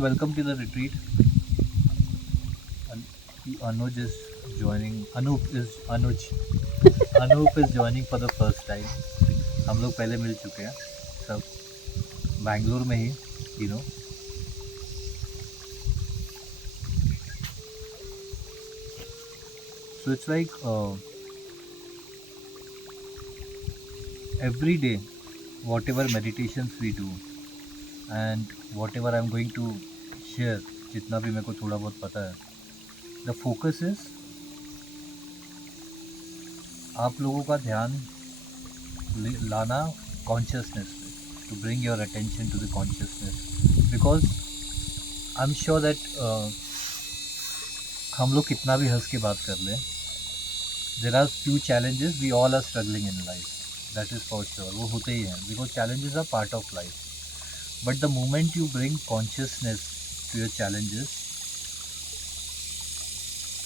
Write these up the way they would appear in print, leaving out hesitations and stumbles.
Welcome to the retreat. An- Anuj is joining. Anup is joining for the first time. हम लोग पहले मिल चुके हैं सब बैंगलोर में ही you know so it's like every day whatever meditations we do and whatever I'm going to share जितना भी मेरे को थोड़ा बहुत पता है the focus is आप लोगों का ध्यान लाना कॉन्शियसनेस पे to bring your attention to the consciousness because I am sure that हम लोग कितना भी हंस के बात कर लें there are few challenges we all are struggling in life that is for sure वो होते ही हैं because challenges are part of life but the moment you bring consciousness to your challenges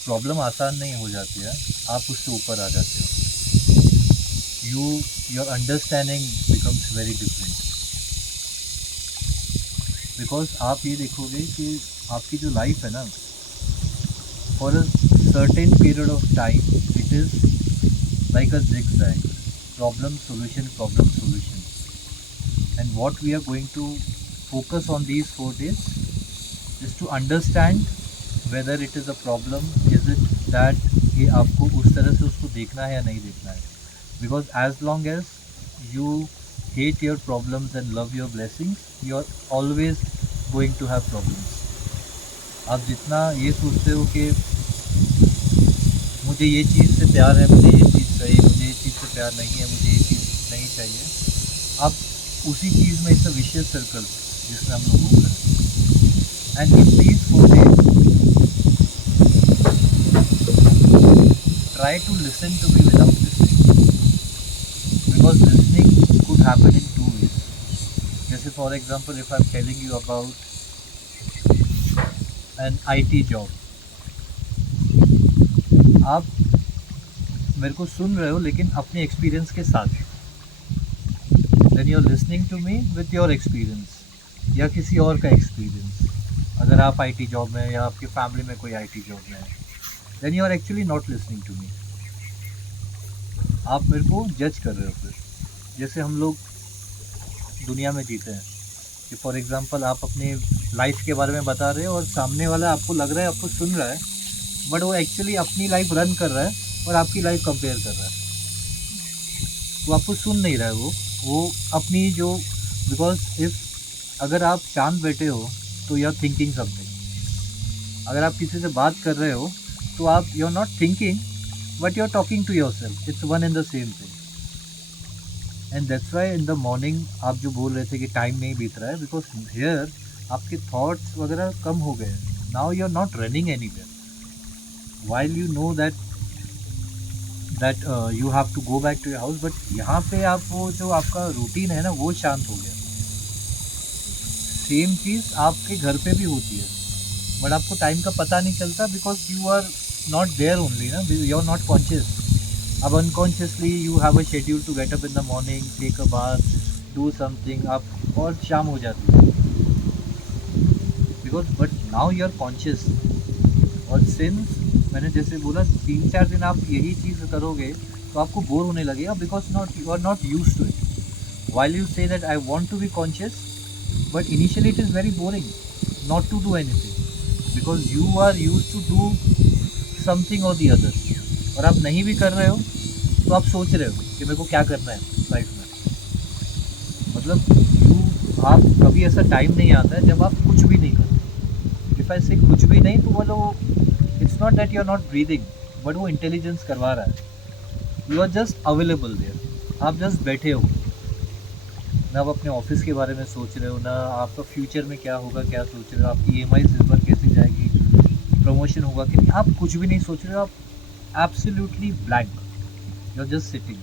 problem आसान नहीं हो जाती है आप उससे ऊपर आ जाते हो your understanding becomes very different because आप ये देखोगे कि आपकी जो लाइफ है ना for a certain period of time it is like a zigzag problem solution and what we are going to focus on these 4 days is to understand whether it is a problem is it that कि आपको उस तरह से उसको देखना है या नहीं देखना है because as long as you hate your problems and love your blessings you are always going to have problems आप जितना ये सोचते हो कि मुझे ये चीज़ से प्यार है मुझे ये चीज़ चाहिए मुझे ये चीज़ से प्यार नहीं है मुझे ये चीज़ नहीं चाहिए आप उसी चीज़ में इट्स अ विशियस सर्कल जिसमें हम लोग घूम रहे हैं and in these 4 days try to listen to me without listening because listening could happen in two ways जैसे for example if I'm telling you about an IT job आप मेरे को सुन रहे हो लेकिन अपने एक्सपीरियंस के साथ then you're listening to me with your experience या किसी और का एक्सपीरियंस अगर आप IT जॉब में या आपकी फैमिली में कोई IT जॉब में है then you are actually not listening to me आप मेरे को जज कर रहे हो फिर जैसे हम लोग दुनिया में जीते हैं कि फॉर एग्जांपल आप अपनी लाइफ के बारे में बता रहे हो और सामने वाला आपको लग रहा है आपको सुन रहा है बट वो एक्चुअली अपनी लाइफ रन कर रहा है और आपकी लाइफ कंपेयर कर रहा है तो आपको सुन नहीं रहा है वो अपनी जो बिकॉज इफ़ अगर आप शांत बैठे हो तो यू आर थिंकिंग समथिंग अगर आप किसी से बात कर रहे हो तो आप you are not thinking but you are talking to yourself it's one in the same thing and that's why in the morning आप जो बोल रहे थे कि टाइम नहीं बीत रहा है बिकॉज हियर आपके थॉट्स वगैरह कम हो गए now you are not running anywhere while you know that you have to go back to your house but यहाँ पे आप वो जो आपका रूटीन है ना वो शांत हो गया सेम चीज़ आपके घर पे भी होती है बट आपको टाइम का पता नहीं चलता because you are not there only ना यू आर नॉट कॉन्शियस अब unconsciously you have a schedule to get up in the morning take a bath do something आप और शाम हो जाती है because but now you are conscious और since मैंने जैसे बोला 3-4 दिन आप यही चीज़ करोगे तो आपको बोर होने लगेगा because not you are not use to it while you say that I want to be conscious but initially it is very boring not to do anything because you are use to do something और the other और आप नहीं भी कर रहे हो तो आप सोच रहे हो कि मेरे को क्या करना है लाइफ में मतलब आप कभी ऐसा टाइम नहीं आता है जब आप कुछ भी नहीं करते इफ़ आई से कुछ भी नहीं तो बोलो it's not that you are not breathing but वो इंटेलिजेंस करवा रहा है you are just available there आप जस्ट बैठे हो ना आप अपने ऑफिस के बारे में सोच रहे हो ना आपका फ्यूचर में क्या होगा क्या सोच रहे हो आपकी EMI इस पर कैसे जाएगी प्रमोशन होगा कि नहीं आप कुछ भी नहीं सोच रहे हो आप absolutely blank you are just sitting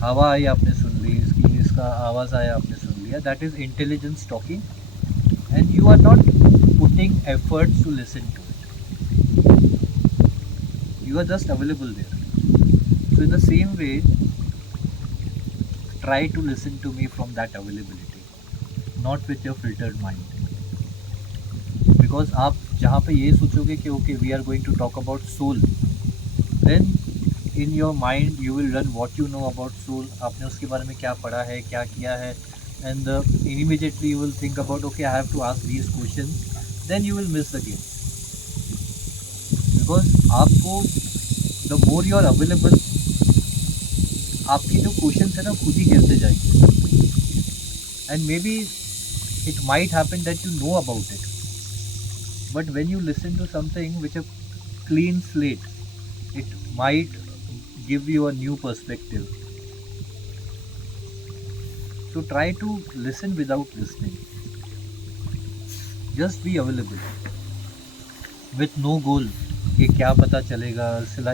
हवा आई आपने सुन ली इसका आवाज़ आया आपने सुन लिया that is intelligence talking and you are not putting efforts to listen to it you are just available there so in the same way try to listen to me from that availability not with your filtered mind. Because आप जहाँ पे ये सोचोगे कि okay we are going to talk about soul, then in your mind you will run what you know about soul. आपने उसके बारे में क्या पढ़ा है, क्या किया है, and immediately you will think about okay I have to ask these questions, then you will miss the game. Because आपको the more you are available, आपकी जो क्वेश्चंस है ना खुद ही गिरते जाएंगे. And maybe it might happen that you know about it, but when you listen to something which a clean slate, it might give you a new perspective. So try to listen without listening. Just be available with no goal कि क्या पता चलेगा,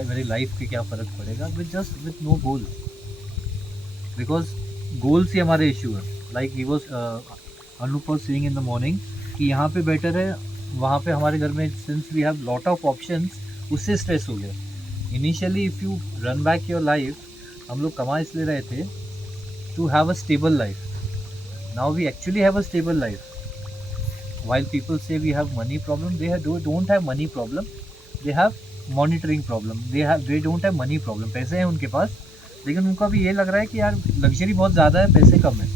मेरी life पे क्या फ़र्क पड़ेगा, with no goal. Because goals ही हमारे इशू है. Like he was Anup was saying in the morning कि यहाँ पे बेटर है, वहाँ पे हमारे घर में since we have lot of options, उससे स्ट्रेस हो गया. Initially if you run back your life, हम लोग कमा इसलिए रहे थे to have a stable life. Now we actually have a stable life. While people say we have money problem, they don't have money problem. They have monitoring problem. They don't have money problem. पैसे हैं उनके पास, लेकिन उनको अभी ये लग रहा है कि यार लग्जरी बहुत ज़्यादा है, पैसे कम है.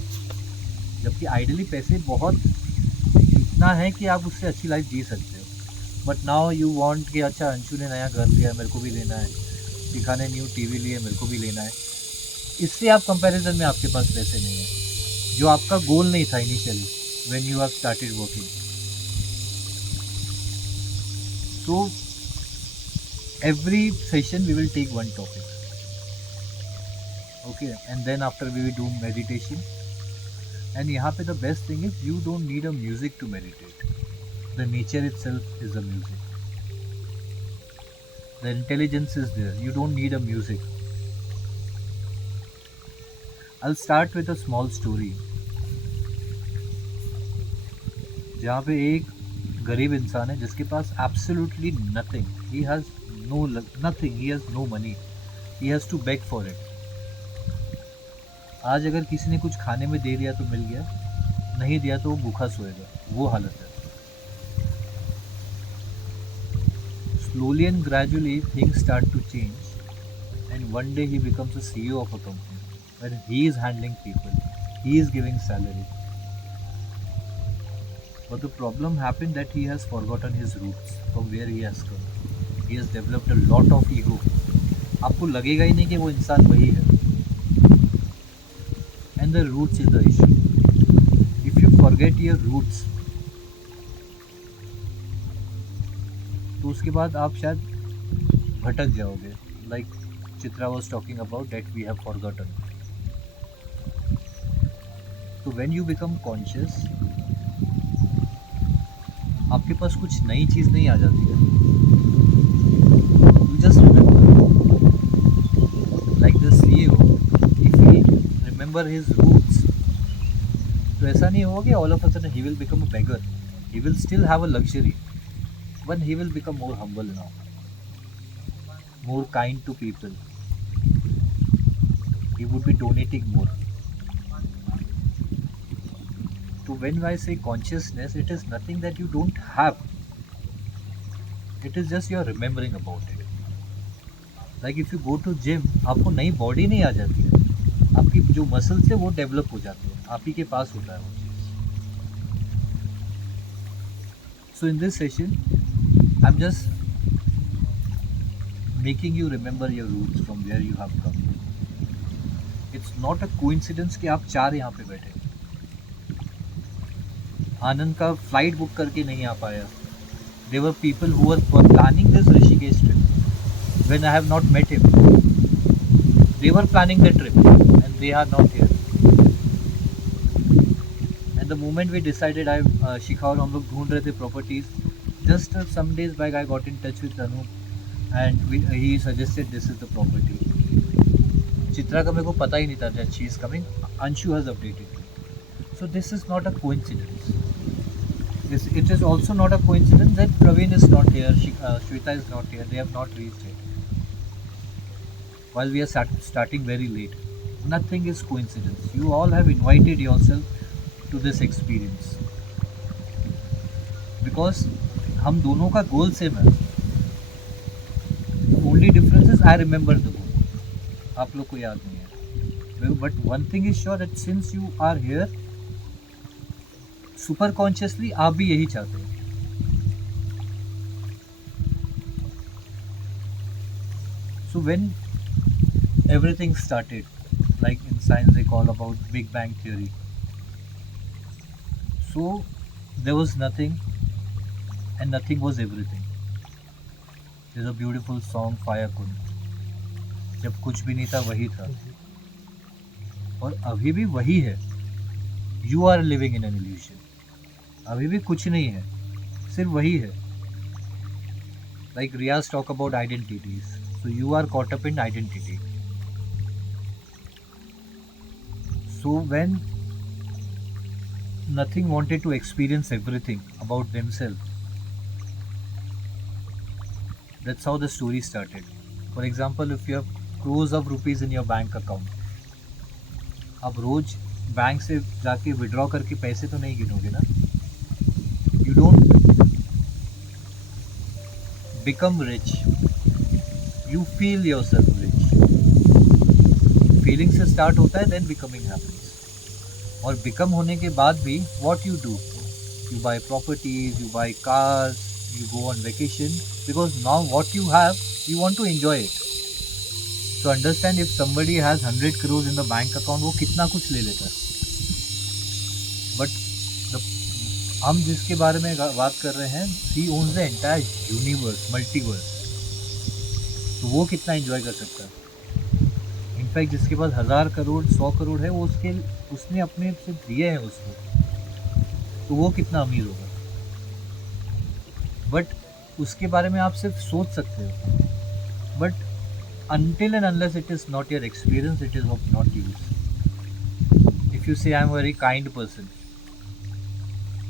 जबकि आइडियली पैसे बहुत इतना है कि आप उससे अच्छी लाइफ जी सकते हो. बट नाउ यू वांट कि अच्छा अंशु ने नया घर लिया, मेरे को भी लेना है. शिखा ने न्यू टीवी लिए, मेरे को भी लेना है. इससे आप कंपैरिजन में आपके पास पैसे नहीं है, जो आपका गोल नहीं था initially when you have started working. So every session we will take one topic, okay, and then after we will do meditation. And यहाँ पे the best thing is you don't need a music to meditate. The nature itself is a music. The intelligence is there. You don't need a music. I'll start with a small story. जहाँ पे एक गरीब इंसान है जिसके पास absolutely nothing. He has nothing. He has no money. He has to beg for it. आज अगर किसी ने कुछ खाने में दे दिया तो मिल गया, नहीं दिया तो वो भूखा सोएगा. वो हालत है. Slowly and gradually things start to change, and one day he becomes a CEO of a company where he is handling people, he is giving salary. But the problem happened that he has forgotten his roots from where he has come. He has developed a lot of ego. आपको लगेगा ही नहीं कि वो इंसान वही है. And the roots is the issue. If you forget your roots, तो उसके बाद आप शायद भटक जाओगे. Like Chitra was talking about that we have forgotten. So when you become conscious, आपके पास कुछ नई चीज़ नहीं आ जाती है. You just remember, like the CEO, if he remember his roots, तो ऐसा नहीं होगा कि all of a sudden he will become a beggar. He will still have a luxury, but he will become more humble now, more kind to people. He would be donating more. So when I say consciousness, it is nothing that you don't have. It is just you are remembering about it. Like if you go to gym, आपको नई body नहीं आ जाती है. आपकी जो muscles है वो develop हो जाती है. आप ही के पास होता है वो चीज़. So in this session, I'm just making you remember your roots from where you have come. It's not a coincidence कि आप 4 यहाँ पे बैठे. आनंद का फ्लाइट बुक करके नहीं आ पाया. There were people who were planning this Rishikesh trip when I have not met him. They were planning the trip and they are not here. And the moment we decided, Shikha और हम लोग ढूंढ रहे थे properties. Just some days back I got in touch with Anup and he suggested this is the property. Chitra का मेरे को पता ही नहीं था that she is coming. Anshu has updated me. So this is not a coincidence. It is also not a coincidence that Praveen is not here, Shweta is not here, they have not reached yet. While we are starting very late. Nothing is coincidence. You all have invited yourself to this experience, because हम दोनों का गोल same है. Only difference is I remember the goal. आप लोग को याद नहीं है. But one thing is sure that since you are here, super consciously आप भी यही चाहते हो. So when everything started, like in science they call about Big Bang Theory. So there was nothing and nothing was everything. There's a beautiful song Fire Kun. जब कुछ भी नहीं था वही था और अभी भी वही है. You are living in an illusion. अभी भी कुछ नहीं है, सिर्फ वही है. Like Riaz talk about identities. So you are caught up in identity. So when nothing wanted to experience everything about themselves, that's how the story started. For example, if you have crores of rupees in your bank account, आप रोज bank से जाके withdraw करके पैसे तो नहीं गिनोगे ना. You don't become rich, you feel yourself rich. Feeling से start होता है, then becoming happens. और बिकम होने के बाद भी what you do, you buy properties, you buy cars, you go on vacation, because now what you have, you want to enjoy it. So understand, if somebody has 100 crores in the bank account, वो कितना कुछ ले लेता है. But हम जिसके बारे में बात कर रहे हैं, he owns the entire universe, multiverse. तो वो कितना enjoy कर सकता है. इनफैक्ट जिसके पास 1000 करोड़ 100 करोड़ है, वो उसने अपने से दिए हैं उसको, तो वो कितना अमीर होगा. बट उसके बारे में आप सिर्फ सोच सकते हो. But until and unless it is not your experience, it is of not use. If you say I am a very kind person,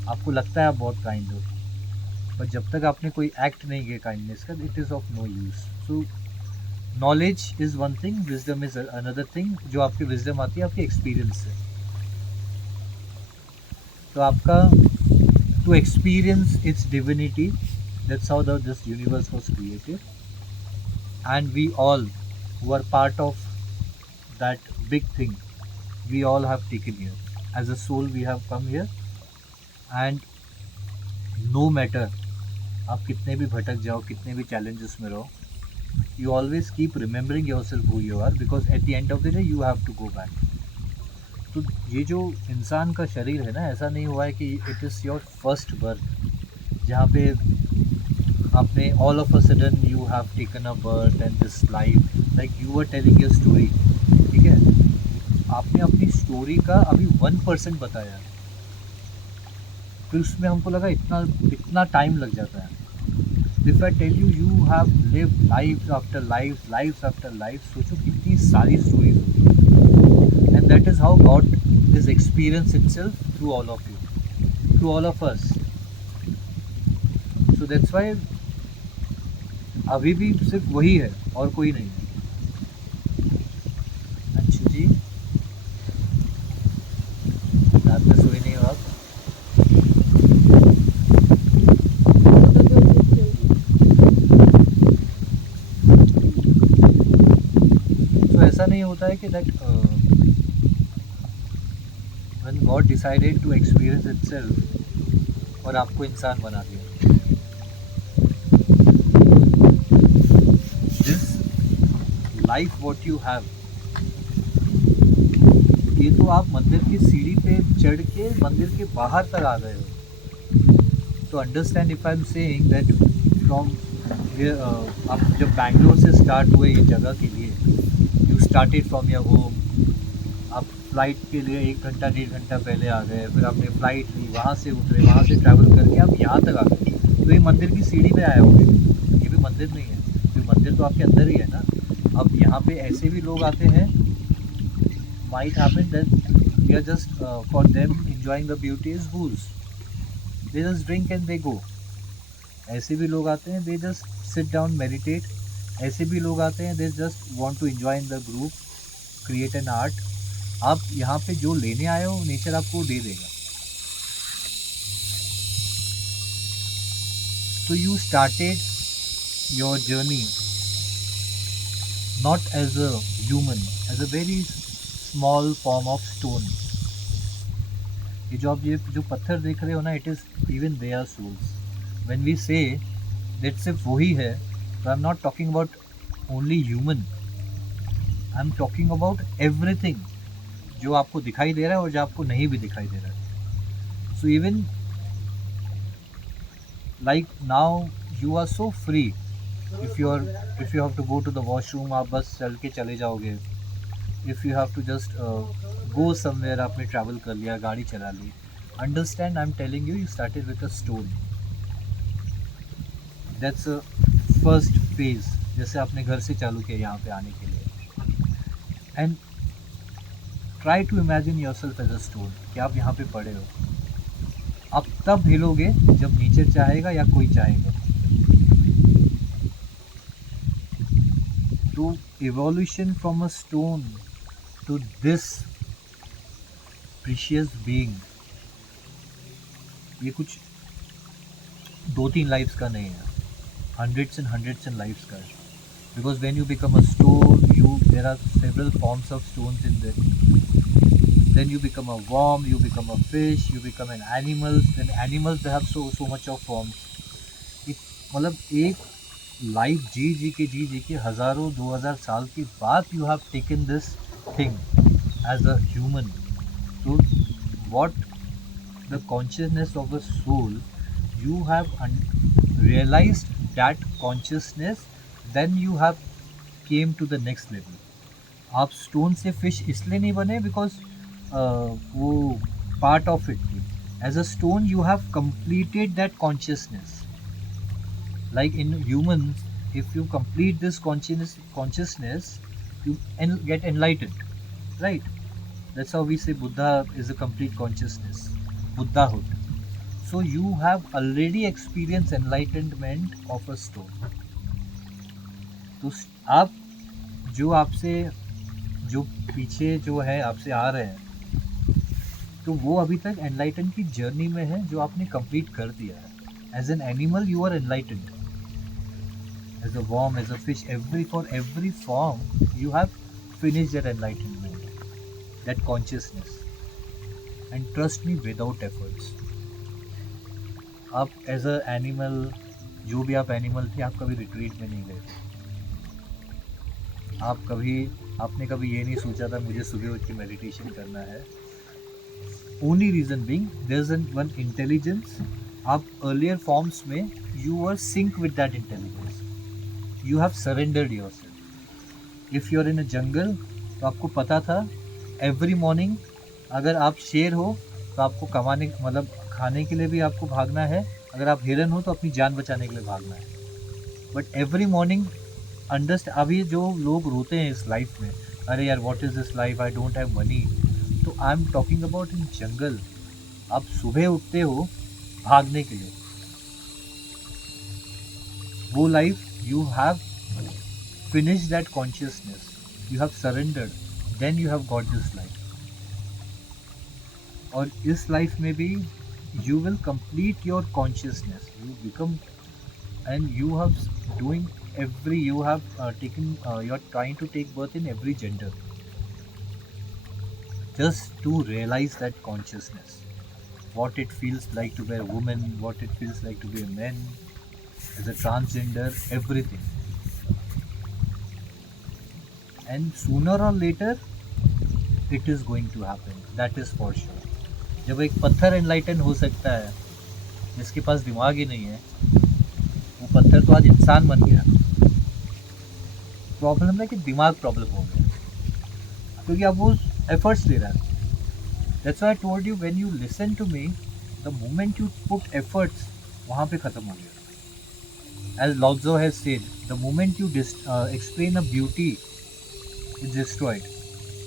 आपको लगता है आप बहुत काइंड हो, पर जब तक आपने कोई एक्ट नहीं किया काइंडनेस का, it is of no use. So knowledge is one thing, wisdom is another thing. जो आपकी विजडम आती है आपके एक्सपीरियंस से. तो आपका to experience it's divinity, that's how this universe was created. And we all who are part of that big thing, we all have taken here. As a soul we have come here, and no matter आप कितने भी भटक जाओ, कितने भी challenges में रहो, you always keep remembering yourself who you are, because at the end of the day you have to go back. तो ये जो इंसान का शरीर है ना, ऐसा नहीं हुआ है कि it is your first birth, जहाँ पे आपने all of a sudden you have taken a birth and this life, like you were telling your story. ठीक है, आपने अपनी स्टोरी का अभी 1% बताया, फिर उसमें हमको लगा इतना टाइम लग जाता है. If I tell you, you have lived lives after lives, lives after lives, सोचो कितनी सारी स्टोरीज होगी. And that is how God is experienced itself through all of you, through all of us. So that's why अभी भी सिर्फ वही है और कोई नहीं है. अच्छा जी, रात में सोई नहीं हो आप? तो ऐसा नहीं होता है कि that when God decided to experience itself और आपको इंसान बना दिया. लाइफ वॉट यू हैव, ये तो आप मंदिर की सीढ़ी पे चढ़ के मंदिर के बाहर तक आ गए हो. तो understand, if I am saying that from आप जब बैंगलोर से स्टार्ट हुए ये जगह के लिए, you started from your home. आप फ्लाइट के लिए 1 घंटा 1.5 घंटा पहले आ गए, फिर आपने फ़्लाइट ली, वहाँ से उतरे, वहाँ से ट्रैवल करके आप यहाँ तक आ गए. तो ये मंदिर की सीढ़ी पे आए होंगे, ये भी मंदिर नहीं है, तो मंदिर तो आपके अंदर ही है ना. अब यहाँ पे ऐसे भी लोग आते हैं, might happen that we are just for them enjoying the beauty is booze, they just drink and they go. ऐसे भी लोग आते हैं, they just sit down meditate. ऐसे भी लोग आते हैं, they just want to enjoy in the group, create an art. आप यहाँ पे जो लेने आए हो नेचर आपको दे देगा. So you started your journey not as a human, as a very small form of stone. ये जो पत्थर देख रहे हो ना, it is even they are souls. When we say that सिर्फ वही है, तो I am not talking about only human, I am talking about everything जो आपको दिखाई दे रहा है और जो आपको नहीं भी दिखाई दे रहा है. So even like now you are so free. If you have to go to the washroom, आप बस चल के चले जाओगे. If you have to just go somewhere, आपने ट्रैवल कर लिया, गाड़ी चला ली. Understand, I am telling you, you started with a stone. That's a first phase. जैसे आपने घर से चालू किया यहाँ पे आने के लिए. And try to imagine yourself as a stone, कि आप यहाँ पे पड़े हो. आप तब हिलोगे जब नेचर चाहेगा या कोई चाहेगा. तो evolution from a stone to this precious being, ये कुछ 2-3 लाइफ्स का नहीं है, hundreds and lives का है. Because when you become a stone, there are several forms of stones in there. Then you become a worm, you become a fish, you become an animal. Then animals, they have so much of forms. मतलब एक life जी के हज़ारों 2000 साल के बाद you have taken this thing as a human. तो what the consciousness of a soul, you have realised that consciousness, then you have came to the next level. आप stone से फिश इसलिए नहीं बने बिकॉज वो पार्ट ऑफ इट थी. As a stone you have completed that consciousness. Like in humans, if you complete this consciousness, you get enlightened, right? That's how we say Buddha is a complete consciousness, Buddhahood. So you have already experienced enlightenment of a stone. तो आप जो आपसे जो पीछे जो है आपसे आ रहे हैं, तो वो अभी तक एनलाइटन की जर्नी में है जो आपने कंप्लीट कर दिया है. As an animal you are enlightened. As a worm, as a fish, for every form, you have finished that enlightenment, that consciousness. And trust me, without efforts. आप as a animal, जो भी आप animal थे, आप कभी retreat में नहीं गए. आपने कभी ये नहीं सोचा था मुझे सुबह उठ के मेडिटेशन करना है. Only reason being there is one intelligence. आप अर्लियर फॉर्म्स में you are sync with that intelligence. You have surrendered yourself. If you are in a jungle, तो आपको पता था every morning अगर आप शेर हो तो आपको खाने के लिए भी आपको भागना है. अगर आप हिरन हो तो अपनी जान बचाने के लिए भागना है. बट एवरी मॉर्निंग अभी जो लोग रोते हैं इस लाइफ में, अरे यार what is this life, I don't have money. तो I am talking about in jungle. आप सुबह उठते हो भागने के लिए. वो life you have finished that consciousness, you have surrendered, then you have got this life. और इस लाइफ में भी you will complete your consciousness, you become, and you have doing you have you are trying to take birth in every gender just to realize that consciousness, what it feels like to be a woman, what it feels like to be a man, as a transgender, everything. And sooner or later it is going to happen, that is for sure. जब एक पत्थर enlighten हो सकता है जिसके पास दिमाग ही नहीं है, वो पत्थर तो आज इंसान बन गया. प्रॉब्लम है कि दिमाग प्रॉब्लम हो गया, क्योंकि अब वो एफर्ट्स ले रहा है. That's why I told you, when you listen to me, the moment you put efforts, वहाँ पे ख़त्म हो गया. As Lao Tzu has said, the moment you explain a beauty, it's destroyed.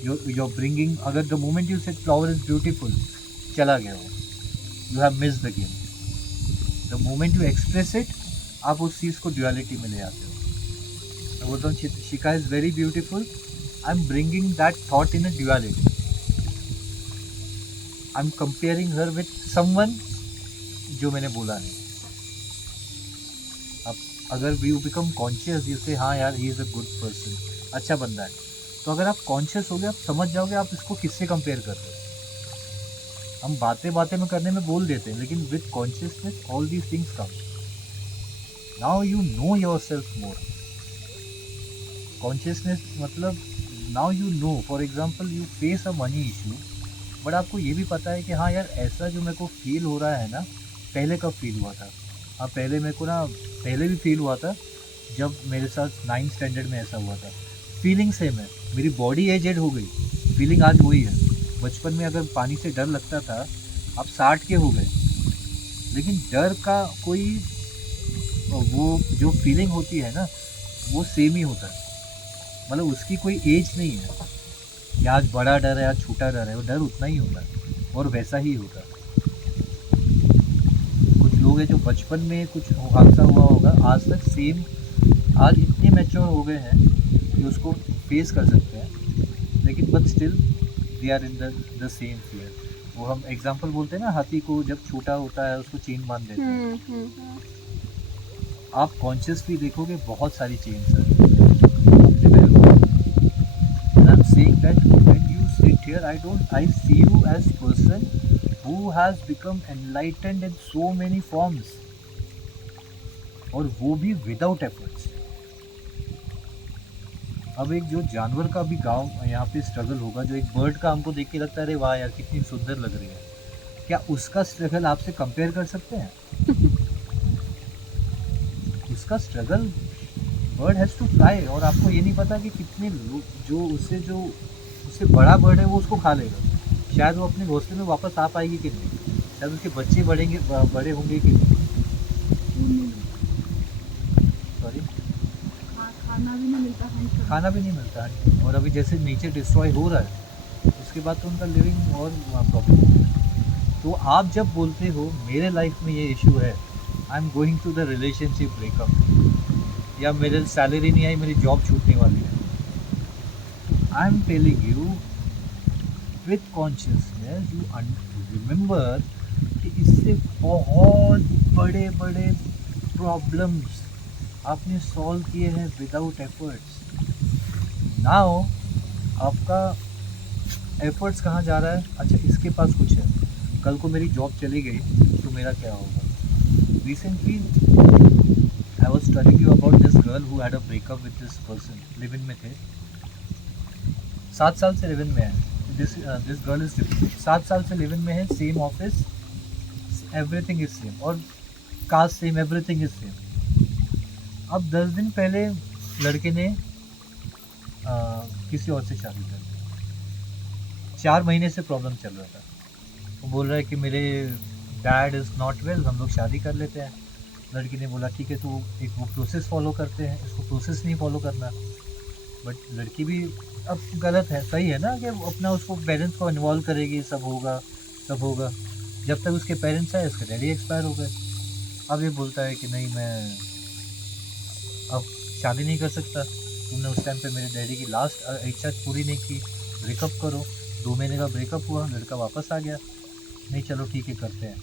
You're bringing, अगर the moment you said flower is beautiful, चला गया वो. You have missed the game. The moment you express it, आप उस चीज़ को duality में ले आते हो. मैं बोलता हूँ Shika is very beautiful. I'm bringing that thought in a duality. I'm comparing her with someone जो मैंने बोला नहीं. अब अगर यू बिकम कॉन्शियस, जैसे हाँ यार he is a good person, अच्छा बंदा है, तो अगर आप कॉन्शियस हो गए, आप समझ जाओगे आप इसको किससे कंपेयर कर रहे हो। हम बातें बातें में करने में बोल देते हैं, लेकिन with consciousness all these things come. Now you know yourself more. Consciousness मतलब now you know, for example you face a money issue, but आपको ये भी पता है कि हाँ यार ऐसा जो मेरे को फील हो रहा है ना, पहले कब फील हुआ था। हाँ पहले मेरे को ना, पहले भी फील हुआ था जब मेरे साथ 9th स्टैंडर्ड में ऐसा हुआ था। फीलिंग सेम है, मेरी बॉडी एजेड हो गई, फीलिंग आज वही है। बचपन में अगर पानी से डर लगता था, अब 60 के हो गए, लेकिन डर का कोई, वो जो फीलिंग होती है ना वो सेम ही होता है, मतलब उसकी कोई एज नहीं है कि आज बड़ा डर है आज छोटा डर है, वो डर उतना ही होता है और वैसा ही होता है। कुछ लोग हैं जो बचपन में कुछ हादसा हुआ होगा, आज तक सेम, आज इतने मैच्योर हो गए हैं कि उसको फेस कर सकते हैं, लेकिन but still they are in the same fear. वो हम एग्जांपल बोलते हैं ना, हाथी को जब छोटा होता है उसको चेन बांध देते हैं। आप कॉन्शियसली देखोगे बहुत सारी चेन्स हैं अपने पैरों में। And I'm saying that when you sit here, I see you as person who has become enlightened in so many forms, और वो भी without efforts। अब एक जो जानवर का भी गांव यहाँ पे स्ट्रगल होगा, जो एक बर्ड का हमको देख के लगता है अरे वाह यार कितनी सुंदर लग रही है, क्या उसका स्ट्रगल आपसे कंपेयर कर सकते हैं? उसका struggle, bird has to fly, और आपको ये नहीं पता कि कितने लोग जो उससे बड़ा बर्ड है वो उसको खा लेगा। शायद वो अपने घोंसले में वापस आ पाएगी कि नहीं, शायद उसके बच्चे बड़े होंगे कि नहीं। सॉरी, खाना भी नहीं मिलता है, और अभी जैसे नेचर डिस्ट्रॉय हो रहा है उसके बाद तो उनका लिविंग और प्रॉब्लम होगा। तो आप जब बोलते हो मेरे लाइफ में ये इशू है, I am going to the relationship breakup, या मेरे सैलरी नहीं आई, मेरी जॉब छूटने वाली है, I am telling you with consciousness, you remember कि इससे बहुत बड़े बड़े प्रॉब्लम्स आपने सॉल्व किए हैं विदाउट एफर्ट्स। नाउ आपका एफर्ट्स कहाँ जा रहा है? अच्छा इसके पास कुछ है, कल को मेरी जॉब चली गई तो मेरा क्या होगा? Recently I was telling you about this girl who had a breakup with this person, live in में थे, 7 साल से लिव इन में है। दिस गर्ल इज 7 साल से लिव इन में है, same office, everything is same, और caste same, everything is same. अब 10 दिन पहले लड़के ने किसी और से शादी कर दी। 4 महीने से प्रॉब्लम चल रहा था। वो बोल रहा है कि मेरे डैड इज़ नॉट वेल, हम लोग शादी कर लेते हैं। लड़की ने बोला ठीक है, तो एक वो प्रोसेस फॉलो करते हैं, इसको प्रोसेस नहीं फॉलो करना। बट लड़की भी अब गलत है, सही है ना कि वो अपना उसको पेरेंट्स को इन्वॉल्व करेगी, सब होगा सब होगा। जब तक उसके पेरेंट्स आए उसके डैडी एक्सपायर हो गए। अब ये बोलता है कि नहीं मैं अब शादी नहीं कर सकता, तुमने उस टाइम पे मेरे डैडी की लास्ट इच्छा पूरी नहीं की, ब्रेकअप करो। 2 महीने का ब्रेकअप हुआ, लड़का वापस आ गया, नहीं चलो ठीक है करते हैं।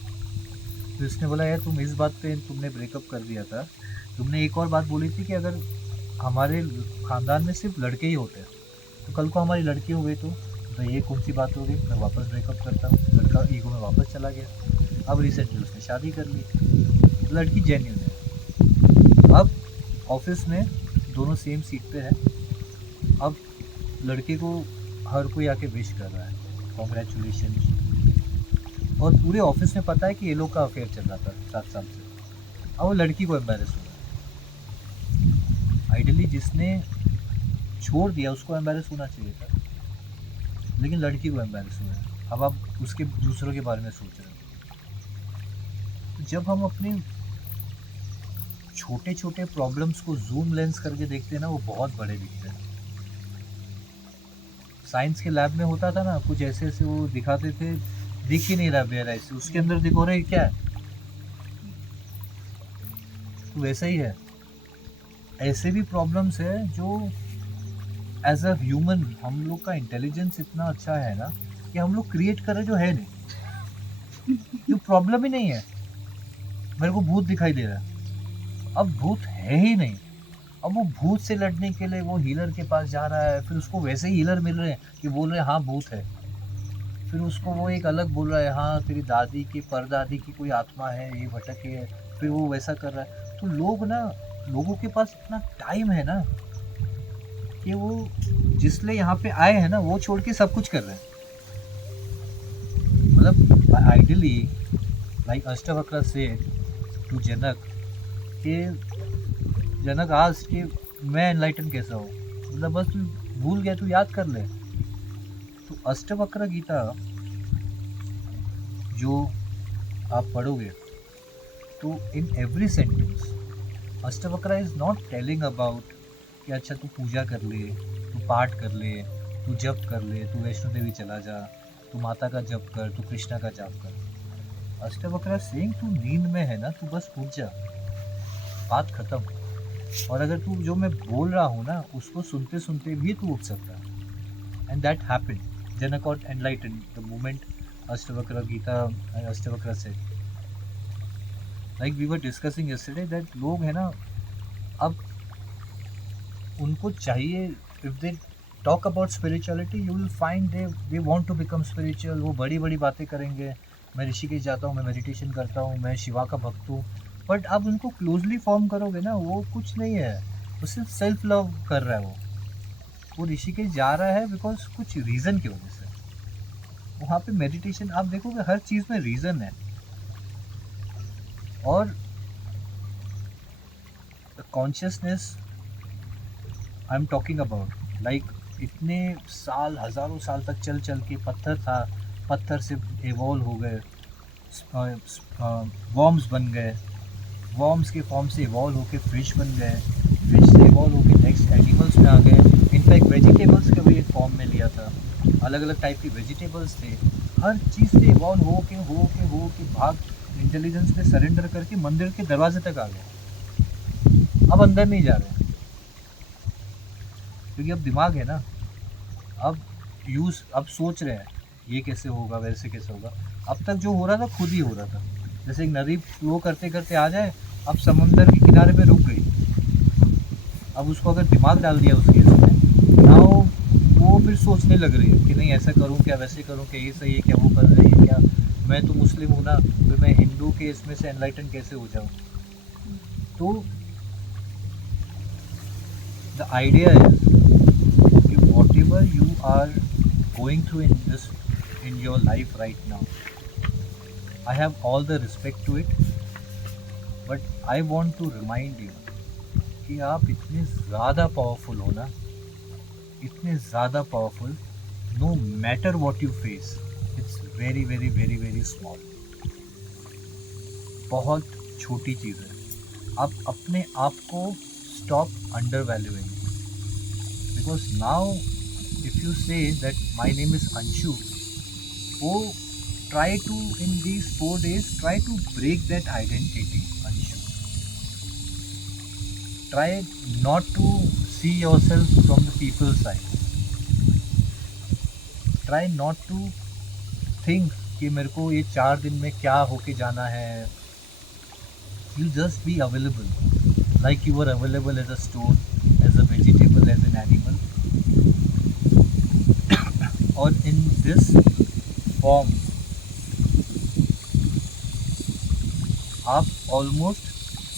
तो इसने बोला यार तुम इस बात पे तुमने ब्रेकअप कर दिया था, तुमने एक और बात बोली थी कि अगर हमारे ख़ानदान में सिर्फ लड़के ही होते हैं, तो कल को हमारी लड़की हो गई तो ये कौन सी बात हो गई, मैं वापस ब्रेकअप करता हूँ। लड़का ईगो में वापस चला गया। अब रिसेंटली उसने शादी कर ली, लड़की जेन्युइन है। अब ऑफिस में दोनों सेम सीट पे है। अब लड़के को हर कोई आके विश कर रहा है, कॉन्ग्रेचुलेशन, और पूरे ऑफिस में पता है कि ये लोग का अफेयर चल रहा था 7 साल से। अब वो लड़की को एम्बेरस हुआ। आइडियली जिसने छोड़ दिया उसको एम्बेरस होना चाहिए था, लेकिन लड़की को एम्बेरस हुआ है। अब आप उसके दूसरों के बारे में सोच रहे हो। जब हम अपने छोटे छोटे प्रॉब्लम्स को जूम लेंस करके देखते हैं ना, वो बहुत बड़े दिखते हैं। साइंस के लैब में होता था ना, कुछ ऐसे ऐसे वो दिखाते थे, दिख ही नहीं रहा बेयर ऐसे, उसके अंदर दिखो रहा है क्या है, तो वैसा ही है। ऐसे भी प्रॉब्लम्स है जो एज अ ह्यूमन हम लोग का इंटेलिजेंस इतना अच्छा है ना कि हम लोग क्रिएट कर रहे जो है नहीं, जो प्रॉब्लम ही नहीं है। मेरे को भूत दिखाई दे रहा है, अब भूत है ही नहीं। अब वो भूत से लड़ने के लिए वो हीलर के पास जा रहा है, फिर उसको वैसे ही हीलर मिल रहे हैं कि बोल रहे हैं हाँ भूत है। फिर उसको वो एक अलग बोल रहा है हाँ तेरी दादी की परदादी की कोई आत्मा है, ये भटकी है। फिर वो वैसा कर रहा है। तो लोग ना, लोगों के पास इतना टाइम है ना कि वो जिस लिए यहाँ पे आए हैं ना वो छोड़ के सब कुछ कर रहे हैं। मतलब आइडियली लाइक अष्टावक्र से टू जनक कि जनक आज कि मैं एनलाइटन कैसा हूँ, मतलब बस तू भूल गया, तू याद कर ले। तो अष्टवक्र गीता जो आप पढ़ोगे तो in every sentence Ashtavakra is not telling about कि अच्छा तू पूजा कर ले, तू पाठ कर ले, तू जप कर ले, तू वैष्णो देवी चला जा, तू माता का जप कर, तू कृष्णा का जाप कर। अष्टवक्र सेइंग तू नींद में है ना, तू बस उठ जा, बात खत्म। और अगर तू जो मैं बोल रहा हूँ ना उसको सुनते सुनते भी तू उठ सकता है। And that happened. Janak got enlightened the moment Ashtavakra Gita Ashtavakra said. Like we were discussing yesterday that लोग है ना, अब उनको चाहिए if they talk about spirituality you will find they want to become spiritual। वो बड़ी बड़ी बातें करेंगे, मैं ऋषिकेश जाता हूँ, मैं मेडिटेशन करता हूँ, मैं शिवा का भक्त हूँ। बट अब उनको क्लोजली फॉर्म करोगे ना वो कुछ नहीं है, वो सिर्फ सेल्फ लव कर रहा है। वो ऋषिकेश जा रहा है बिकॉज कुछ रीज़न की वजह से। वहाँ पे मेडिटेशन आप देखोगे हर चीज़ में रीज़न है। और consciousness I am talking about like इतने साल, हज़ारों साल तक चल चल के पत्थर था, पत्थर से इवॉल्व हो गए, वॉर्म्स बन गए, वॉर्म्स के फॉर्म से इवॉल्व होके फिश बन गए, फिश से इवॉल्व होके नेक्स्ट एनिमल्स में आ गए। इनफैक्ट वेजिटेबल्स का भी एक फॉर्म में लिया था, अलग अलग टाइप की वेजिटेबल्स थे। हर चीज़ से इवॉल्व हो के भाग इंटेलिजेंस पे सरेंडर करके मंदिर के दरवाजे तक आ गए। अब अंदर नहीं जा रहे हैं क्योंकि अब दिमाग है ना, अब सोच रहे हैं ये कैसे होगा, वैसे कैसे होगा। अब तक जो हो रहा था खुद ही हो रहा था। जैसे एक नदी फ्लो करते करते आ जाए, अब समंदर के किनारे पे रुक गई, अब उसको अगर दिमाग डाल दिया उस केस में ना, वो फिर सोचने लग रही है कि नहीं ऐसा करूँ क्या, वैसे करूँ क्या, ये सही है क्या, वो कर रही है क्या, मैं तो मुस्लिम हूँ ना, तो मैं हिंदू के इसमें से एनलाइटन कैसे हो जाऊँ। तो द आइडिया इज कि whatever you are going through in your life right now, I have all the respect to it, but I want to remind you कि आप इतने ज़्यादा पावरफुल हो ना, इतने ज़्यादा powerful, no matter what you face, it's very very very very small, बहुत छोटी चीज़ है। आप अपने आप को stop undervaluing, because now if you say that my name is Anshu, वो try to in these 4 days try to break that identity, Anshu. Try not to see yourself from the people's side. Try not to think कि मेरे को ये 4 दिन में क्या होके जाना है। You just be available like you were available as a stone, as a vegetable, as an animal. और in this form आप ऑलमोस्ट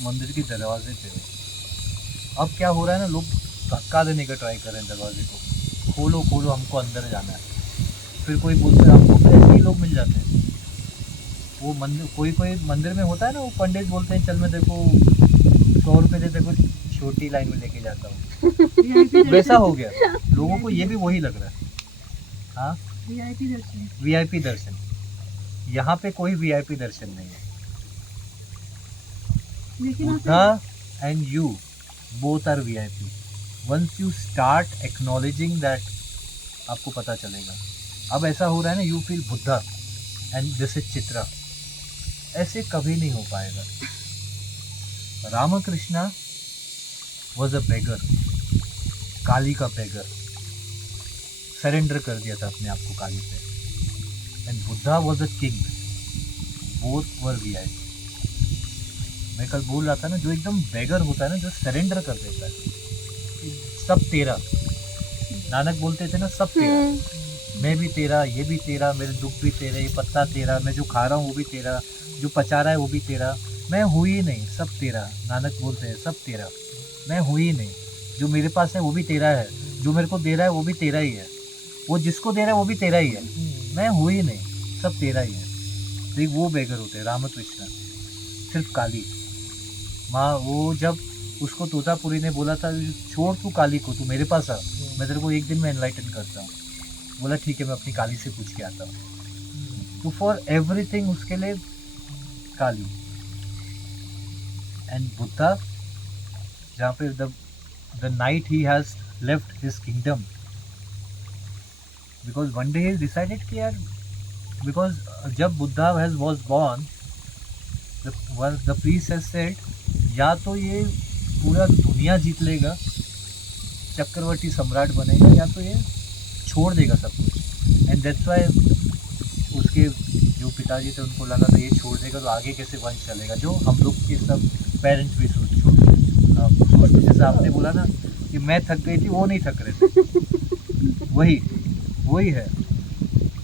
मंदिर के दरवाजे पे हो। अब क्या हो रहा है ना, लोग धक्का देने का ट्राई कर रहे हैं दरवाजे को, खोलो खोलो हमको अंदर जाना है। फिर कोई बोलते हैं हमको, फिर ऐसे ही लोग मिल जाते हैं। वो मंदिर कोई मंदिर में होता है ना, वो पंडित बोलते हैं चल मैं तेरे को 100 रुपये दे, तेरे को छोटी लाइन में लेके जाता हूँ। वैसा हो गया, लोगों को ये भी वही लग रहा है। हाँ, वीआईपी दर्शन। यहाँ पे कोई वीआईपी दर्शन नहीं है। Buddha and you both are VIP. Once you start acknowledging that, आपको पता चलेगा। अब ऐसा हो रहा है ना, you feel Buddha and this is Chitra, ऐसे कभी नहीं हो पाएगा। रामकृष्णा was a beggar, काली का beggar, सरेंडर कर दिया था अपने आप को काली पे। And Buddha was a king, both were VIP. मैं कल बोल रहा था ना, जो एकदम बेगर होता है ना, जो सरेंडर कर देता है, सब तेरा। नानक बोलते थे ना, सब तेरा, मैं भी तेरा, ये भी तेरा, मेरे दुख भी तेरे, ये पत्ता तेरा, मैं जो खा रहा हूँ वो भी तेरा, जो पचा रहा है वो भी तेरा, मैं हूँ ही नहीं, सब तेरा। नानक बोलते हैं सब तेरा, मैं हूँ ही नहीं, जो मेरे पास है वो भी तेरा है, जो मेरे को दे रहा है वो भी तेरा ही है, वो जिसको दे रहा है वो भी तेरा ही है, मैं हूँ ही नहीं, सब तेरा ही है। तो एक वो बेगर होते हैं रामकृष्ण, सिर्फ काली माँ। वो जब उसको तोतापुरी ने बोला था, छोड़ तू काली को, तू मेरे पास आ, मैं तेरे को एक दिन में एनलाइटन करता हूँ। बोला ठीक है, मैं अपनी काली से पूछ के आता हूँ। तो फॉर एवरीथिंग उसके लिए काली। एंड बुद्धा, जहाँ पे the night he has left his kingdom, because one day he decided कि यार, बिकॉज जब Buddha was born, the priest has said, या तो ये पूरा दुनिया जीत लेगा, चक्रवर्ती सम्राट बनेगा, या तो ये छोड़ देगा सब कुछ। एंड दैट्स वाई उसके जो पिताजी थे उनको लगा था ये छोड़ देगा तो आगे कैसे वंश चलेगा, जो हम लोग के सब पेरेंट्स भी सोचते। जैसे आपने बोला ना कि मैं थक गई थी, वो नहीं थक रहे थे, वही है।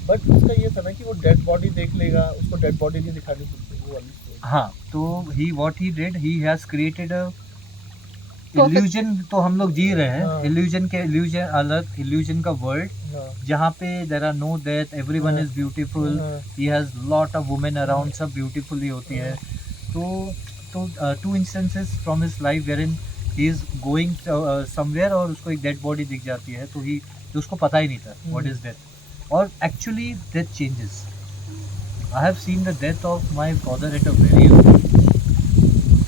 बट उसका ये था ना कि वो डेड बॉडी देख लेगा, उसको डेड बॉडी नहीं दिखानी पड़ती, वो वाली story। हाँ, तो he did, he has created a illusion. तो हम लोग जी रहे हैं हाँ। इल्यूजन अलग, इल्यूजन का वर्ल्ड, हाँ, जहाँ पे there are no death, everyone is beautiful, हाँ, he has lot of women around, सब ब्यूटीफुल ही होती है। तो two instances from his life wherein he is going somewhere और उसको एक डेड बॉडी दिख जाती है, तो उसको पता ही नहीं था व्हाट इज डेथ। और actually death changes. I have seen the death of my father at a very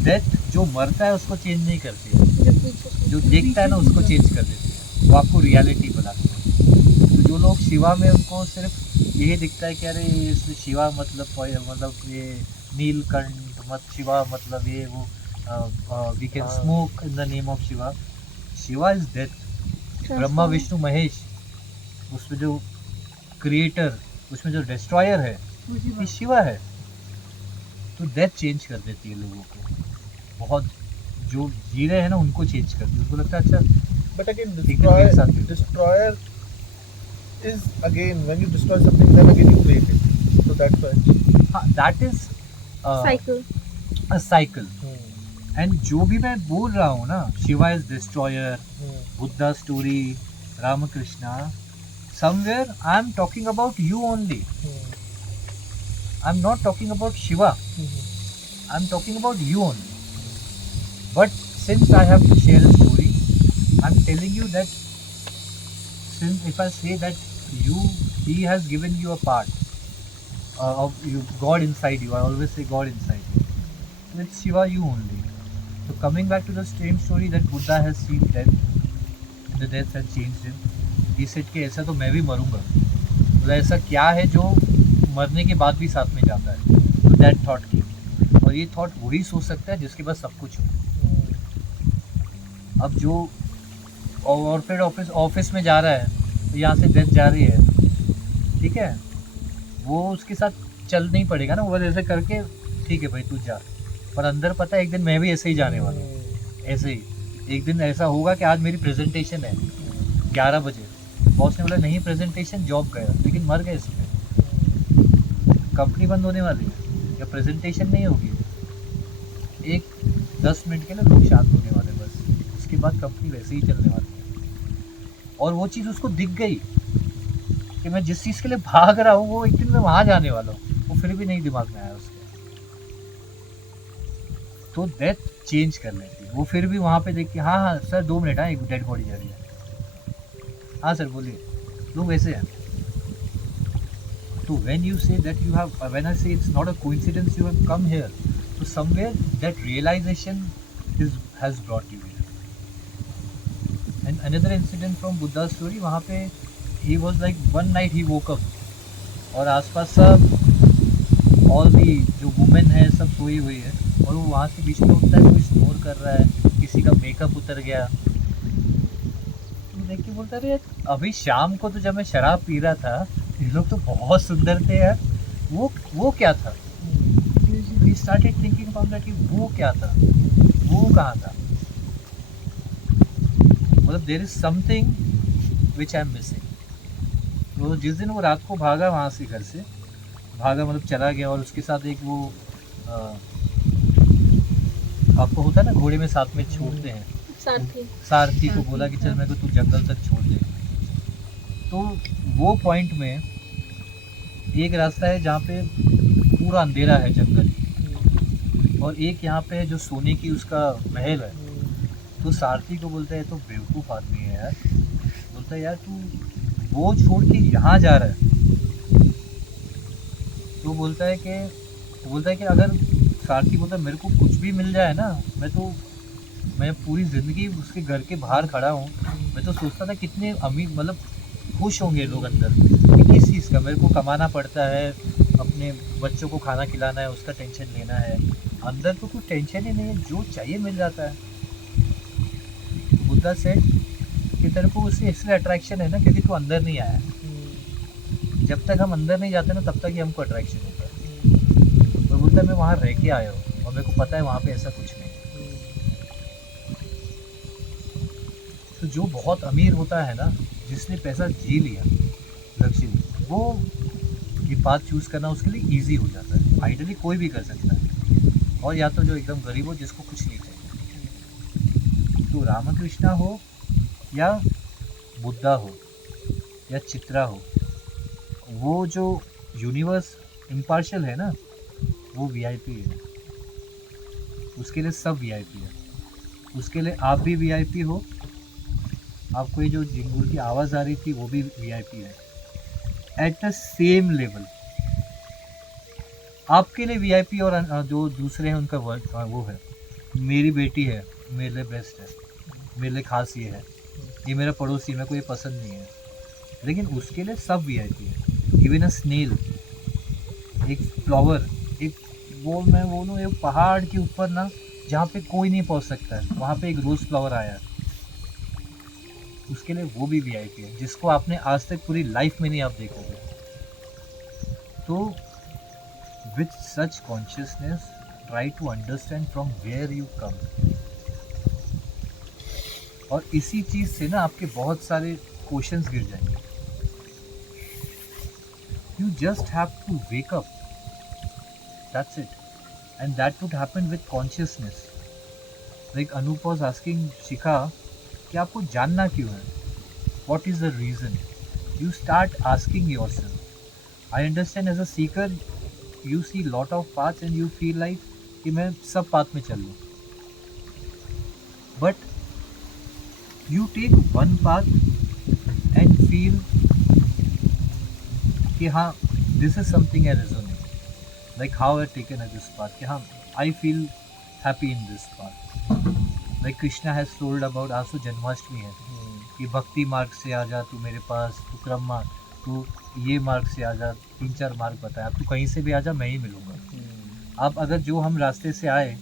death, जो मरता है उसको चेंज नहीं करती है, जो देखता है ना उसको चेंज कर देती है, वो आपको रियलिटी बनाती है। तो जो लोग शिवा में, उनको सिर्फ यही दिखता है कि अरे इसमें शिवा मतलब ये नीलकंठ मत, शिवा मतलब ये वो, we can smoke in the name of Shiva. Shiva is death. Brahma Vishnu Mahesh, उसमें जो क्रिएटर, उसमें जो डिस्ट्रॉयर है, ये शिवा है। तो डेथ चेंज कर देती है लोगों को बहुत, जो जी रहे हैं ना उनको चेंज कर दी, उनको लगता है अच्छा। but again एक दिन मेरे साथ भी हुआ। destroyer is again when you destroy something then again you create it, so that's why हाँ, that is cycle. A cycle. And जो भी मैं बोल रहा हूँ ना, Shiva is destroyer, Buddha story, Ramakrishna, somewhere I am talking about you only. I am not talking about Shiva, I am talking about you only. But since I have to share a story, I'm telling you that since if I say that he has given you a part of you, God inside you. I always say God inside you. So it's Shiva you only. So coming back to the same story that Buddha has seen death, and the death has changed him. He said कि ऐसा तो मैं भी मरूंगा। तो ऐसा क्या है जो मरने के बाद भी साथ में जाता है? तो that thought came. और ये थॉट वही सोच सकता है जिसके पास सब कुछ हो। अब जो और फिर ऑफिस में जा रहा है, तो यहाँ से डेथ जा रही है, ठीक है, वो उसके साथ चल नहीं पड़ेगा ना, वो ऐसे करके ठीक है भाई तू जा, पर अंदर पता है एक दिन मैं भी ऐसे ही जाने वाला हूँ। ऐसे ही एक दिन ऐसा होगा कि आज मेरी प्रेजेंटेशन है 11 बजे, बॉस ने बोला नहीं प्रेजेंटेशन, जॉब गया, लेकिन मर गए इसमें, कंपनी बंद होने वाली है या प्रेजेंटेशन नहीं होगी, एक 10 मिनट के लिए लोग शांत होने वाले, बस उसके बाद कंपनी वैसे ही चलने वाली है। और वो चीज़ उसको दिख गई कि मैं जिस चीज़ के लिए भाग रहा हूँ वो एक दिन मैं वहाँ जाने वाला हूँ, वो फिर भी नहीं दिमाग में आया उसके। तो डेथ चेंज कर लेती, वो फिर भी वहाँ पे देख के हाँ हाँ सर 2 मिनट, हाँ एक डेड बॉडी जा रही है, हाँ सर बोलिए, लोग वैसे हैं। तो when you say that you have, when I say it's not a coincidence you have come here, so somewhere that realization has brought you here. And another incident from Buddha's story, वहाँ पे he was like one night he woke up और आसपास सब all the जो women है सब सोई हुई है, और वो वहाँ से बीच में उठता है, कोई स्नोर कर रहा है, किसी का मेकअप उतर गया। तो देख के बोलता है अभी शाम को तो जब मैं शराब पी रहा था ये लोग तो बहुत सुंदर थे यार, वो क्या था? He started thinking found that कि वो क्या था, वो कहाँ था, मतलब there is something which I am missing. तो जिस दिन वो रात को भागा वहाँ से, घर से भागा मतलब चला गया, और उसके साथ एक वो अ, आपको होता है ना घोड़े में साथ में छोड़ते हैं, सारथी को बोला कि चल मेरे को तू जंगल तक छोड़ दे। तो वो पॉइंट में एक रास्ता है जहाँ पे पूरा अंधेरा है जंगल, और एक यहाँ पे है जो सोने की उसका महल है। तो सारथी को बोलता है तो बेवकूफ़ आदमी है यार, बोलता है यार तू वो छोड़ के यहाँ जा रहा है। तो बोलता है कि अगर, सारथी बोलता है मेरे को कुछ भी मिल जाए ना, मैं पूरी ज़िंदगी उसके घर के बाहर खड़ा हूँ, मैं तो सोचता था कितने अमीर मतलब खुश होंगे लोग अंदर कि किस चीज़ का मेरे को कमाना पड़ता है, अपने बच्चों को खाना खिलाना है, उसका टेंशन लेना है, अंदर तो कुछ टेंशन ही नहीं है, जो चाहिए मिल जाता है। तो बुद्धा सेड कि तेरे को उससे इसलिए अट्रैक्शन है ना क्योंकि तू अंदर नहीं आया। जब तक हम अंदर नहीं जाते ना तब तक ही हमको अट्रैक्शन होता है। तो बोलता है मैं वहाँ रह के आया हूँ और मेरे को पता है वहाँ पे ऐसा कुछ नहीं। तो जो बहुत अमीर होता है ना, जिसने पैसा जी लिया लग्जरी, वो ये बात चूज़ करना उसके लिए इजी हो जाता है। आइडियली कोई भी कर सकता है, और या तो जो एकदम गरीब हो जिसको कुछ नहीं चाहिए। तो रामकृष्णा हो या बुद्धा हो या चित्रा हो, वो जो यूनिवर्स इम्पार्शियल है ना, वो वीआईपी है, उसके लिए सब वीआईपी है। उसके लिए आप भी वीआईपी हो, आपको ये जो झिंगुर की आवाज़ आ रही थी वो भी वीआईपी है, एट द सेम लेवल। आपके लिए वीआईपी और जो दूसरे हैं उनका वर्ड वो है, मेरी बेटी है मेरे लिए बेस्ट है, मेरे लिए खास ये है, ये मेरा पड़ोसी है मेरे को ये पसंद नहीं है, लेकिन उसके लिए सब वीआईपी है। इवन अ स्नेल, एक फ्लावर, एक वो मैं बोलूँ एक पहाड़ के ऊपर ना जहाँ पे कोई नहीं पहुँच सकता है, वहाँ पे एक रोज़ फ्लावर आया, उसके लिए वो भी वीआईपी है, जिसको आपने आज तक पूरी लाइफ में नहीं आप देखोगे। तो with such consciousness try to understand from where you come, और इसी चीज़ से ना आपके बहुत सारे क्वेश्चंस गिर जाएंगे। You just have to wake up, that's it, and that would happen with consciousness. Like Anoop was asking Shikha कि आपको जानना क्यों है, what is the reason, you start asking yourself. I understand as a seeker you see lot of paths and you feel like कि मैं सब path में चल लूँ, but you take one path and feel कि हाँ this is something I resonate, like how I taken at this path, कि हाँ I feel happy in this path. Like Krishna has told about, आज तो जन्माष्टमी है, कि भक्ति मार्ग से आ जा तू मेरे पास, तू क्रम मार्ग, तू ये मार्ग से आ जा, 3-4 मार्ग बताया, अब तू कहीं से भी आ जा मैं ही मिलूँगा। अब अगर जो हम रास्ते से आए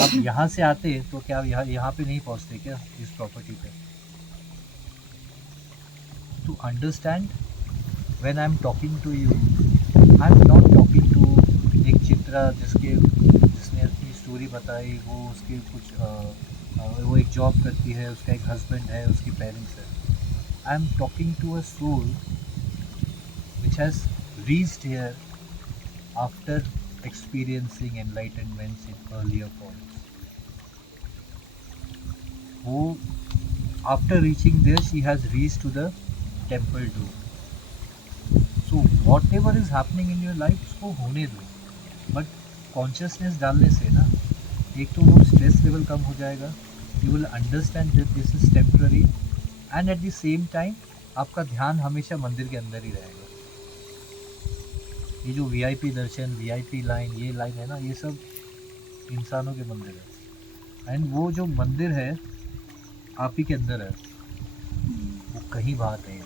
अब यहाँ से आते तो क्या यहाँ पे नहीं पहुँचते क्या इस प्रॉपर्टी पे। To understand when I am talking to you, I am not talking to एक चित्रा जिसने अपनी स्टोरी बताई, वो उसके कुछ वो एक जॉब करती है, उसका एक हस्बैंड है, उसकी पेरेंट्स है। I am talking to a soul which has reached here after experiencing enlightenments in earlier forms. Who, after reaching there, she has reached to the temple door. So whatever is happening in your life, उसको होने दो, but consciousness डालने से ना, एक तो वो stress level कम हो जाएगा, you will understand that this is temporary, and at the same time आपका ध्यान हमेशा मंदिर के अंदर ही रहेगा। ये जो वीआईपी दर्शन, वीआईपी लाइन, ये लाइन है ना, ये सब इंसानों के मंदिर है, एंड वो जो मंदिर है आप ही के अंदर है, वो कहीं बाहर नहीं है,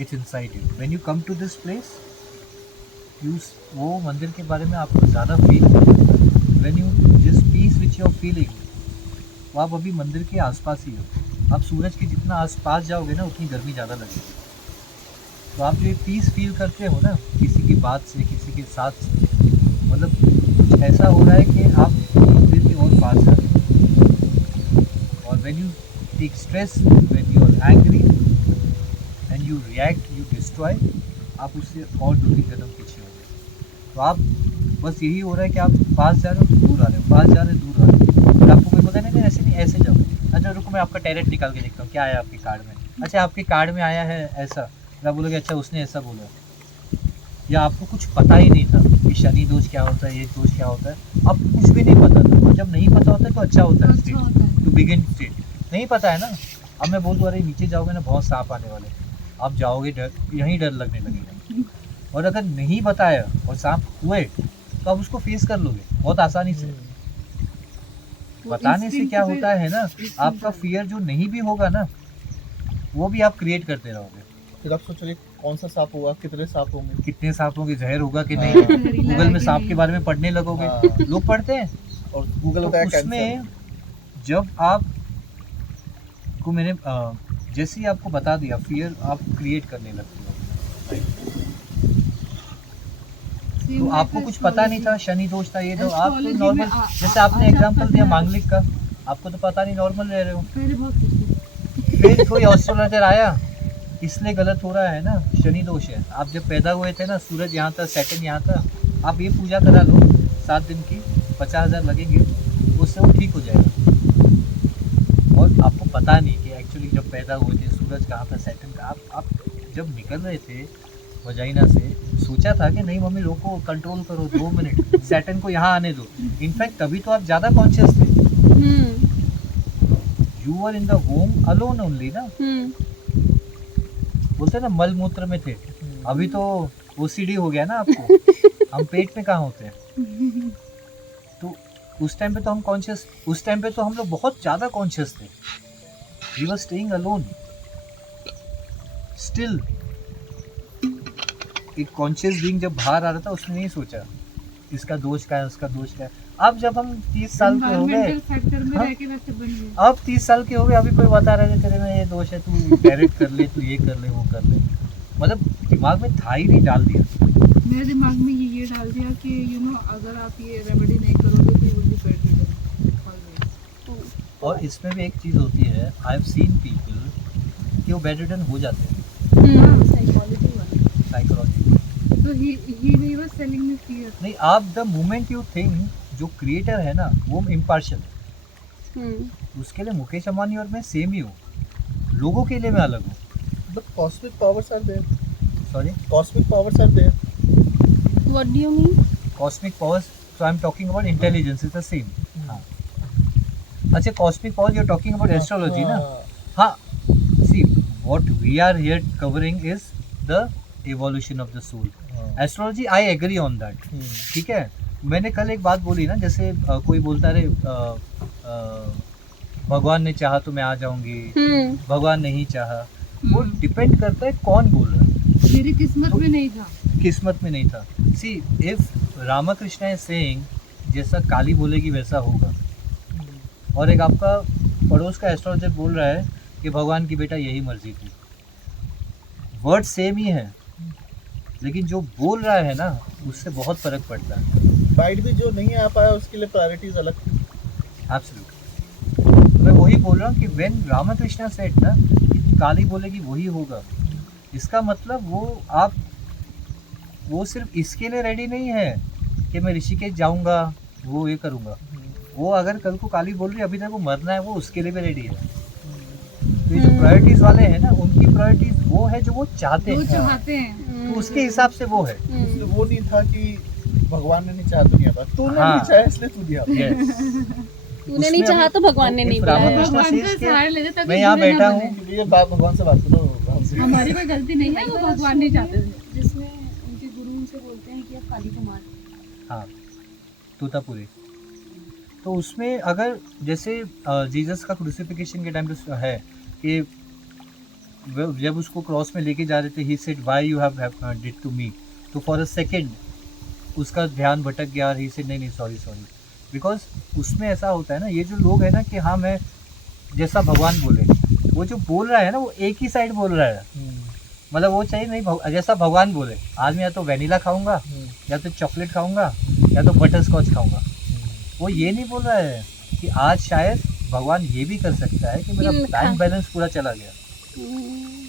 it's inside you. When you come to this place, वो मंदिर के बारे में आपको ज़्यादा फील होगा। व्हेन यू जिस peace which you are feeling, वो आप अभी मंदिर के आसपास ही हो। आप सूरज के जितना आसपास जाओगे ना उतनी गर्मी ज़्यादा लगेगी। तो आप जो पीस फील करते हो ना किसी की बात से, किसी के साथ से, मतलब कुछ ऐसा हो रहा है कि आप मंदिर में और पास जा रहे हो, और when you take stress, when you are angry and you react, you destroy, आप उससे और 2-3 कदम पीछे हो गए। तो आप बस यही हो रहा है कि आप पास जा रहे हो तो दूर आ रहे हो, पास जा रहे हो दूर आ रहे हो, और आपको कोई बोलता नहीं नहीं ऐसे नहीं, ऐसे जाओ। अच्छा रुको, मैं आपका टैलेंट निकाल के देखता हूँ क्या आया आपके कार्ड में। अच्छा आपके कार्ड में आया है ऐसा, आप बोलोगे अच्छा उसने ऐसा बोला, या आपको कुछ पता ही नहीं था कि शनि दोष क्या होता है, ये दोष क्या होता है, आपको कुछ भी नहीं पता था। और जब नहीं पता होता है तो अच्छा होता है स्टेट, टू बिगिन स्टेट। नहीं पता है ना, अब मैं बोल दूँ अरे नीचे जाओगे ना बहुत सांप आने वाले, आप जाओगे डर, यहीं डर लगने लगेगा। और अगर नहीं बताया और सांप हुए तो आप उसको फेस कर लोगे बहुत आसानी से। बताने से क्या होता है ना, आपका फियर जो नहीं भी होगा ना वो भी आप क्रिएट करते रहोगे। फिर आप सोचोगे कौन सा सांप होगा, कितने सांप होंगे, कितने सांपों की जहर होगा कि हाँ। नहीं, गूगल में सांप के बारे में पढ़ने लगोगे। हाँ। लोग पढ़ते हैं। और गूगल तो बताया उसमें कैंसर। जब आप को मैंने जैसे ही आपको बता दिया, फियर आप क्रिएट करने लगते हो। तो आपको कुछ पता नहीं था, शनि दोष था, ये तो आप तो Astrology नॉर्मल, में जैसे आपने आज एग्जांपल आपका दिया क्या- मांगलिक का, आपको तो पता नहीं, नॉर्मल रह रहे हो। पहले बहुत खुशी थी। फिर कोई एस्ट्रोलॉजर आया, इसलिए गलत हो रहा है ना, शनि दोष है। आप जब पैदा हुए थे ना, सूरज यहाँ था, सैटर्न यहाँ था, आप ये पूजा करा लो 7 दिन की, 50,000 लगेंगे, उससे वो ठीक हो जाएगा। और आपको पता नहीं कि एक्चुअली जब पैदा हुए थे सूरज कहाँ था, सैटर्न का, आप जब निकल रहे थे वजाइना से, सोचा था कि नहीं मम्मी रोको, कंट्रोल करो 2 मिनट, सैटर्न को यहाँ आने दो। इनफैक्ट तभी तो आप ज़्यादा कॉन्शियस थे, you are in the home alone only ना, बोलते ना मल मूत्र में थे। अभी तो ओसीडी हो गया ना आपको, हम पेट में कहाँ होते हैं। तो उस टाइम पे तो हम कॉन्शियस, उस टाइम पे तो हम लोग बहुत ज़्यादा कॉन्शियस थे। We were staying alone still. एक कॉन्शियस बीइंग जब बाहर आ रहा था उसने नहीं सोचा इसका दोष क्या है, उसका दोष क्या है। अब जब हम 30 साल के हो गए, Environmental factor में हाँ? रह के वैसे बन गए। अब 30 साल के हो गए, अभी कोई बता रहे थे तेरे में ये दोष है, तू डायरेक्ट कर ले, तू ये कर ले, वो कर ले। मतलब दिमाग में था ही नहीं, डाल दिया। मेरे दिमाग में ये डाल दिया कि अगर आप ये रेमेडी नहीं करोगे तो you will be bed always. और इसमें भी एक चीज़ होती है, आई हैव सीन पीपल कि वो बेड रिडन हो जाते हैं, साइकोलॉजी वाला। साइकोलॉजी। तो ही वाज सेलिंग मी फियर। नहीं, आप द मोमेंट यू थिंक, जो क्रिएटर है ना वो इम्पार्शियल है, उसके लिए मुकेश अंबानी और मैं सेम ही हूँ, लोगों के लिए मैं अलग हूँ। But cosmic powers are there. Sorry, Cosmic powers are there. What do you mean? Cosmic powers, so I am talking about intelligence, is the same. हाँ, अच्छा cosmic power you are talking about astrology ना। हाँ, see what we are here covering is the evolution of the soul. Astrology I agree on that, ठीक है। मैंने कल एक बात बोली ना, जैसे कोई बोलता रहे भगवान ने चाहा तो मैं आ जाऊंगी, भगवान नहीं चाहा, वो डिपेंड करता है कौन बोल रहा है। मेरी किस्मत में नहीं था। किस्मत में नहीं था। See if Ramakrishna is saying जैसा काली बोलेगी वैसा होगा, और एक आपका पड़ोस का एस्ट्रोलॉजर बोल रहा है कि भगवान की बेटा यही मर्जी थी, वर्ड सेम ही है, लेकिन जो बोल रहा है ना उससे बहुत फर्क पड़ता है। गाइड भी जो नहीं आ पाया उसके लिए प्रायोरिटीज अलग थी। एब्सोल्युटली, मैं वही बोल रहा हूँ कि व्हेन रामकृष्ण सेड ना कि काली बोलेगी वही होगा, इसका मतलब वो सिर्फ इसके लिए रेडी नहीं है कि मैं ऋषिकेश जाऊंगा वो ये करूंगा। वो अगर कल को काली बोल रही है, अभी तक वो मरना है, वो उसके लिए भी रेडी है। तो ये जो प्रायोरिटीज वाले हैं ना, उनकी प्रायोरिटीज वो है जो वो चाहते वो हैं, चाहते हैं। तो उसके हिसाब से वो है। इसलिए वो नहीं था कि भगवान ने नहीं चाहा दुनिया पर, तूने हाँ। नहीं चाहा इसलिए तू दिया। Yes. तूने नहीं चाहा तो भगवान ने नहीं बुलाया। रामकृष्ण भगवान says से कि सहारा लेते ताकि मैं यहाँ बुरे ना बैठा बने। हूँ, ये बात भगवान से बात करो, भगवान से। हमारी कोई गलती नहीं है, वो भगवान नहीं चाहते थे। जिसमें उनके गुरु उनसे बोलते हैं कि आप काली कुमार। हाँ, तोतापुरी। तो उसमें अगर जैसे जीसस का क्रूसिफिकेशन के टाइम पे है कि जब उसको क्रॉस में लेके जा रहे थे, he said why you have did to me, तो फॉर अ सेकंड उसका ध्यान भटक गया और ही सेड नहीं सॉरी, बिकॉज उसमें ऐसा होता है ना, ये जो लोग हैं ना कि हाँ मैं जैसा भगवान बोले, वो जो बोल रहा है ना वो एक ही साइड बोल रहा है, मतलब वो चाहिए नहीं जैसा भगवान बोले। आज मैं या तो वेनिला खाऊंगा या तो चॉकलेट खाऊंगा या तो बटर स्कॉच खाऊंगा। वो ये नहीं बोल रहा है कि आज शायद भगवान ये भी कर सकता है कि मेरा कि बैंक बैलेंस पूरा चला गया। हम्म,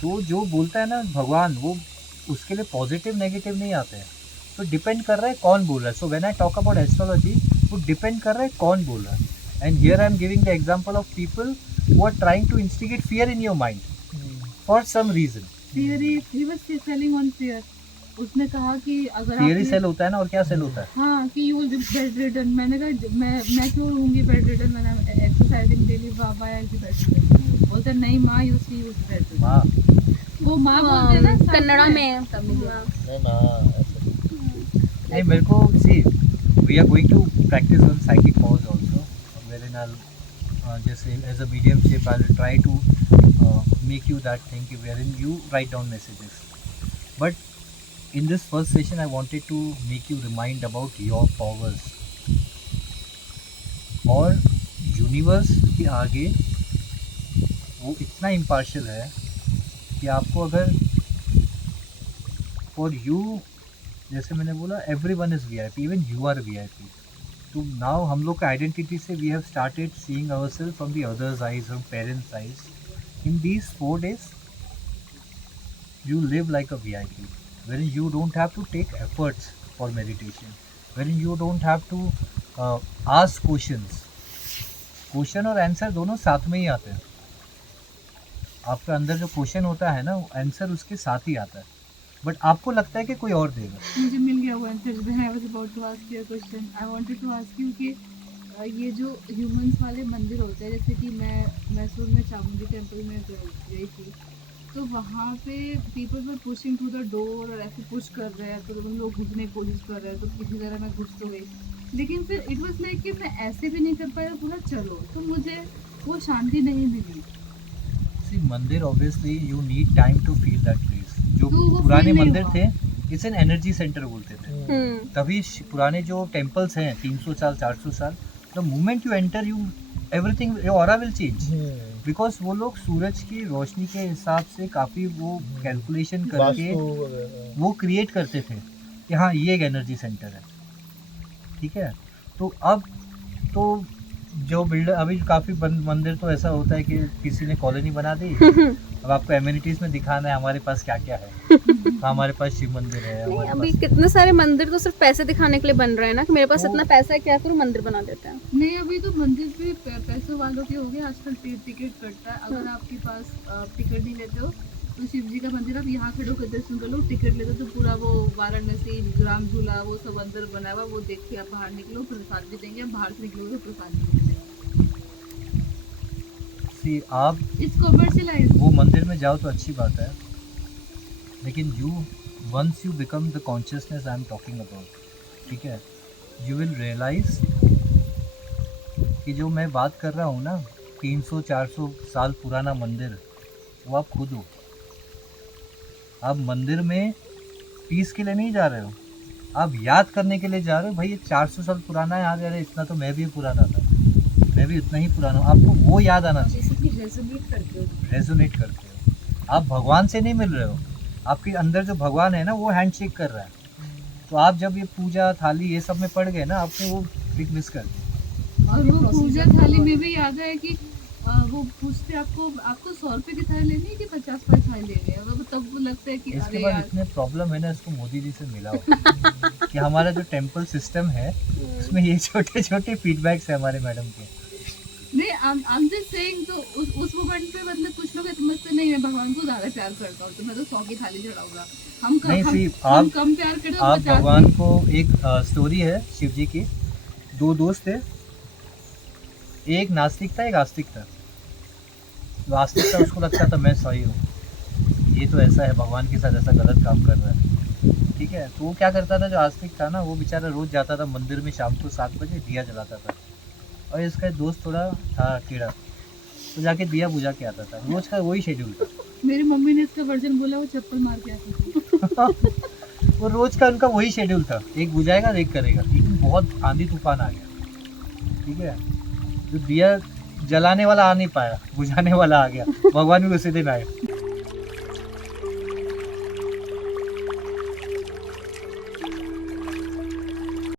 तो जो बोलता है ना भगवान, वो उसके लिए पॉजिटिव नेगेटिव नहीं आते हैं। तो डिपेंड कर रहा है कौन बोल रहा है। So when I talk about astrology, वो डिपेंड कर रहा है कौन बोल रहा है। And here I am giving the example of people who are trying to instigate fear in your mind for some reason. Theory he was selling on fear. उसने कहा कि अगर थियरी आप सेल होता है ना, और क्या सेल होता है? हाँ कि you will be bedridden. मैंने कहा मैं क्यों रहूंगी बेड रिडन, मैंने एक्सरसाइजिंग डेली बाबा है बेड रिडन। बोलते नहीं माँ, you see you bedridden. हाँ, वो माँ बोलते हैं ना साथ कन्नड़ा में तमिल हाँ। नहीं ना ऐसे नहीं मेरे को see we are going to practise on psychic pause also, wherein are जैसे as a mediumship I will try to make you that thing कि wherein you write down messages. But in this first session I wanted to make you remind about your powers। और universe के आगे वो इतना impartial है कि आपको अगर फॉर यू, जैसे मैंने बोला everyone is VIP, even you are VIP। तो नाउ हम लोग का आइडेंटिटी से we have started seeing ourselves from the others eyes, from parents eyes। in these 4 days you live like a VIP, wherein you don't have to take efforts for meditation, wherein you don't have to ask questions। Question और answer दोनों साथ में ही आते हैं। आपका अंदर जो question होता है ना, आंसर उसके साथ ही आता है, बट आपको लगता है कि कोई और देगा। मुझे मिल गया वो answer. When I was about to ask you a question, I wanted to ask you कि ये जो ह्यूमंस वाले मंदिर होते हैं, जैसे कि मैं मैसूर में चामुंडी टेम्पल में गई थी, तो वहाँ पे people were pushing through the door और ऐसे पुश कर रहे हैं, तो हम लोग घुसने की कोशिश कर रहे हैं, तो किसी तरह मैं घुस तो गई। लेकिन फिर इट वाज लाइक कि मैं ऐसे भी नहीं कर पाया पूरा चलो, तो मुझे वो शांति नहीं मिली। सी मंदिर obviously you need time to feel that place. जो तो वो पुराने feel नहीं मंदिर हुआ। थे, इसे एनर्जी सेंटर बोलते थे। तभी पुराने जो टेम्पल्स हैं 300 साल 400 साल, the moment you enter you everything your aura will change. Because वो लोग सूरज की रोशनी के हिसाब से काफ़ी वो कैलकुलेशन करके वास्तु वगैरह। वो क्रिएट करते थे कि हाँ ये एक एनर्जी सेंटर है। ठीक है, तो अब तो जो बिल्डर अभी काफ़ी मंदिर तो ऐसा होता है कि किसी ने कॉलोनी बना दी। अब आपको एम्यूनिटीज़ में दिखाना है हमारे पास क्या क्या है। तो हमारे पास शिव मंदिर है, नहीं, हमारे अभी पास कितने सारे मंदिर तो सिर्फ पैसे दिखाने के लिए बन रहे हैं ना, कि मेरे पास वो- इतना पैसा है, क्या करूँ, मंदिर बना देते हैं। नहीं, अभी तो मंदिर भी पैसों वालों के हो गए आजकल। टिकट कटता है। अगर आपके पास टिकट नहीं लेते हो तो शिव जी का मंदिर आप यहाँ खड़े होकर दर्शन कर लो। टिकट लेते हो तो पूरा वो वाराणसी राम झूला वो सब अंदर बना हुआ, वो देख के आप बाहर निकलो, प्रसाद भी देंगे। आप बाहर से निकलोगे तो प्रसाद भी मिलेगा। सी आप इट्स कमर्शियलाइज्ड। वो मंदिर में जाओ तो अच्छी बात है, लेकिन you once you become the consciousness I am talking about, ठीक है, यू विल रियलाइज कि जो मैं बात कर रहा हूँ ना 300-400 साल पुराना मंदिर, वो आप खुद हो। आप मंदिर में पीस के लिए नहीं जा रहे हो, आप याद करने के लिए जा रहे हो। भाई ये 400 साल पुराना है, याद है, इतना तो मैं भी पुराना था, मैं भी उतना ही पुराना हूँ। आपको वो याद आना चाहिए। रेजोनेट करते हो। आप भगवान से नहीं मिल रहे हो, आपके अंदर जो भगवान है ना वो हैंडशेक कर रहा है। तो आप जब ये पूजा थाली ये सब में पड़ गए ना, आपने वो ट्रिक मिस कर दी। और वो पूजा थाली में भी याद है कि वो पूछते आपको 100 रुपए की थाली लेनी है कि 50 रुपए थाली लेनी है। वो तब वो लगता है कि इसके अरे बाद यार, इतने प्रॉब्लम है ना, इसको मोदी जी से मिलाओ कि हमारा जो टेम्पल सिस्टम है उसमें ये छोटे छोटे फीडबैक्स है हमारे मैडम के। नहीं I'm just saying, तो उस मोमेंट पे मतलब कुछ लोग समझते नहीं, मैं भगवान को ज्यादा प्यार करता हूँ तो मैं तो 100 की थाली चढ़ाऊंगा। नहीं, सी हम आप कम प्यार करते हैं, आप 50 भगवान को एक स्टोरी है शिव जी की। 2 दोस्त थे, एक नास्तिक था एक आस्तिक था। जो आस्तिक था उसको लगता था मैं सही हूँ, ये तो ऐसा है भगवान के साथ ऐसा गलत काम कर रहा है, ठीक है। तो वो क्या करता था, जो आस्तिक था ना, वो बेचारा रोज जाता था मंदिर में शाम को 7 बजे दिया जलाता था। और इसका एक दोस्त थोड़ा था टेढ़ा, तो जाके दिया बुझा के आता था। रोज का वही शेड्यूल था। मेरी मम्मी ने इसका वर्जन बोला, वो चप्पल मार के आती थी। वो रोज का उनका वही शेड्यूल था, एक बुझाएगा एक करेगा। लेकिन बहुत आंधी तूफान आ गया, ठीक है, जो दिया जलाने वाला आ नहीं पाया, बुझाने वाला आ गया। भगवान भी उसी दिन आए।